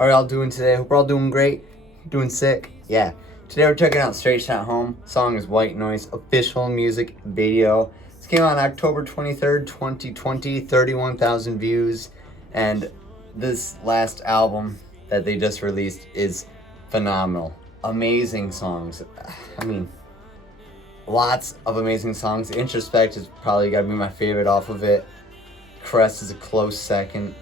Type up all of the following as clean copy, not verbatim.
How are y'all doing today? Hope we're all doing great. Doing sick. Yeah. Today we're checking out Straight Shot Home. Song is White Noise, official music video. This came out on October 23rd, 2020, 31,000 views. And this last album that they just released is phenomenal. Amazing songs. I mean, lots of amazing songs. Introspect is probably got to be my favorite off of it. Crest is a close second.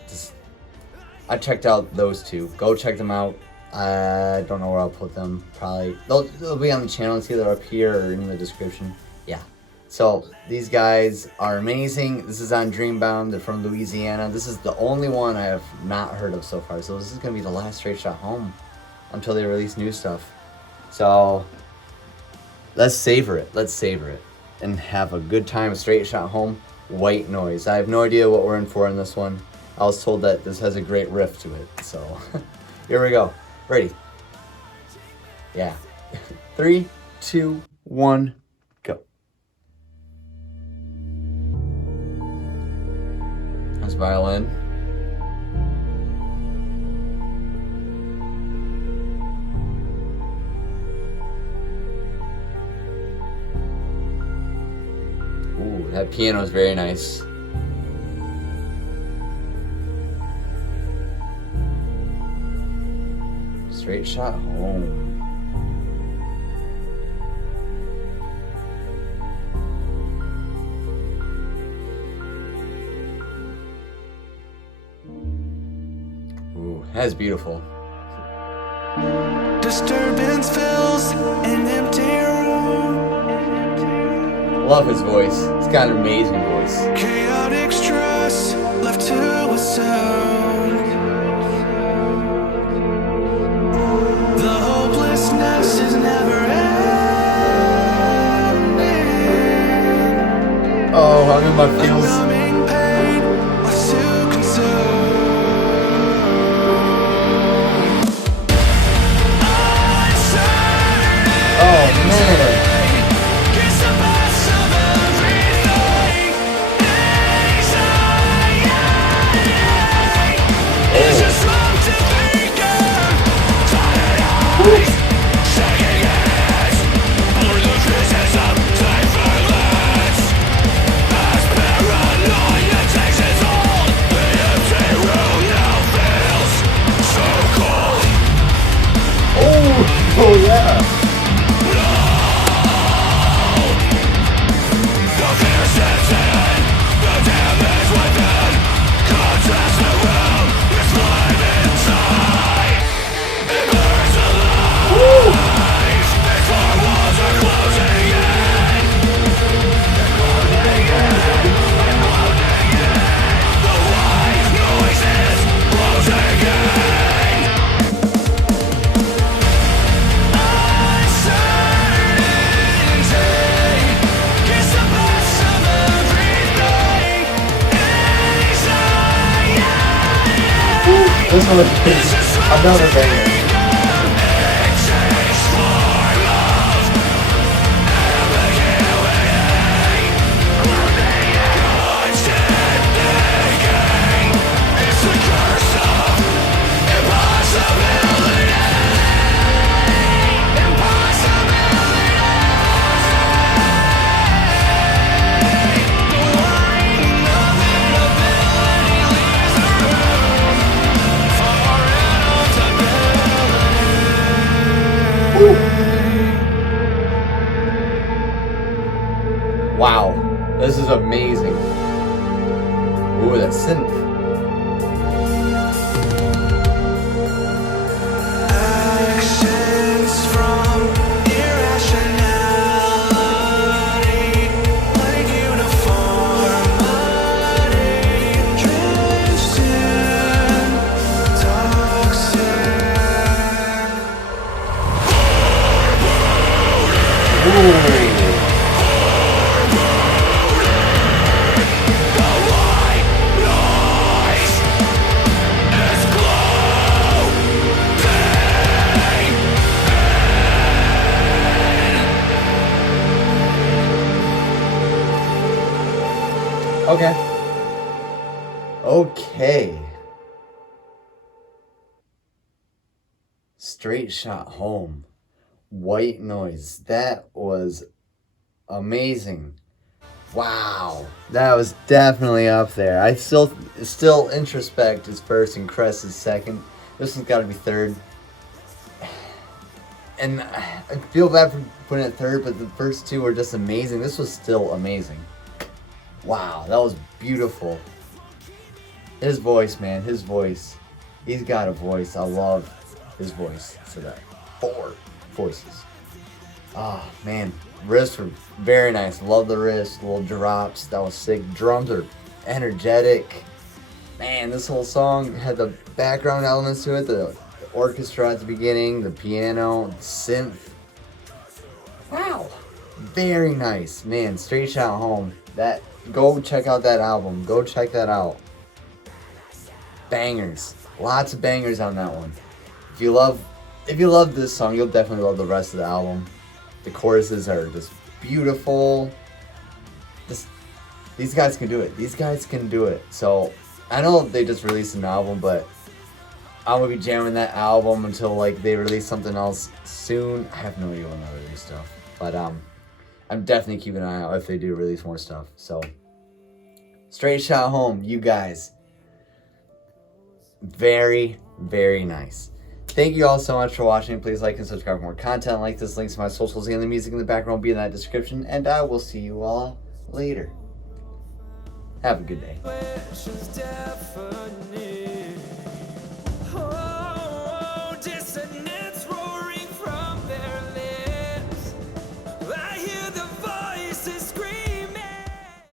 I checked out those two. Go check them out. I don't know where I'll put them. Probably they'll be on the channel. It's either up here or in the description. Yeah. So these guys are amazing. This is on Dreambound. They're from Louisiana. This is the only one I have not heard of so far. So this is gonna be the last Straight Shot Home until they release new stuff. So let's savor it. Let's savor it and have a good time. Straight Shot Home. White Noise. I have no idea what we're in for in this one. I was told that this has a great riff to it. So here we go. Ready? Yeah. 3, 2, 1, go. That's violin. Ooh, that piano is very nice. Straight Shot Home. Ooh, that's beautiful. Disturbance fills an empty room. Love his voice. He's got an amazing voice. Chaotic stress left to a sound. The hopelessness is never ending. Oh, I'm in my feels. Numbing pain left to consume. Oh, man. It's the best of everything. It's just wrong to think of. Tired eyes, shaking hands. Under the criticism, time for less. As paranoia takes its hold, the empty room now feels so cold. Oh, yeah. The fear sets in, the damage within. Contrast the room, it's flame inside. It burns alive. Its four walls are closing in. They're closing in. They're closing in. The white noise is closing in. Uncertainty gets the best of everything. This one is another banger. It's the curse of impossibility. The wine of inability leaves the room for inaudibility. Wow. This is amazing. Ooh, that synth. Actions from irrationality, like uniformity, drenched in toxin. Ooh. The white noise is closing. Okay. Okay. Straight Shot Home, White Noise. That was amazing. Wow, that was definitely up there. I still Introspect is first and Crest is second. This one's got to be third. And I feel bad for putting it third, but the first two were just amazing. This was still amazing. Wow, that was beautiful. His voice, man, his voice. He's got a voice. I love his voice. So that 4 voices. Oh, man. Riffs were very nice. Love the riffs, little drops. That was sick. Drums are energetic. Man, this whole song had the background elements to it. The orchestra at the beginning, the piano, the synth. Wow. Very nice. Man, Straight Shot Home. Go check out that album. Go check that out. Bangers. Lots of bangers on that one. If you love this song, you'll definitely love the rest of the album. The choruses are just beautiful. These guys can do it. These guys can do it. So I know they just released an album, but I'm gonna be jamming that album until like they release something else soon. I have no idea when they'll release stuff, but I'm definitely keeping an eye out if they do release more stuff. So Straight Shot Home, you guys, very, very nice. Thank you all so much for watching. Please like and subscribe for more content like this. Links to my socials and the music in the background will be in that description. And I will see you all later. Have a good day.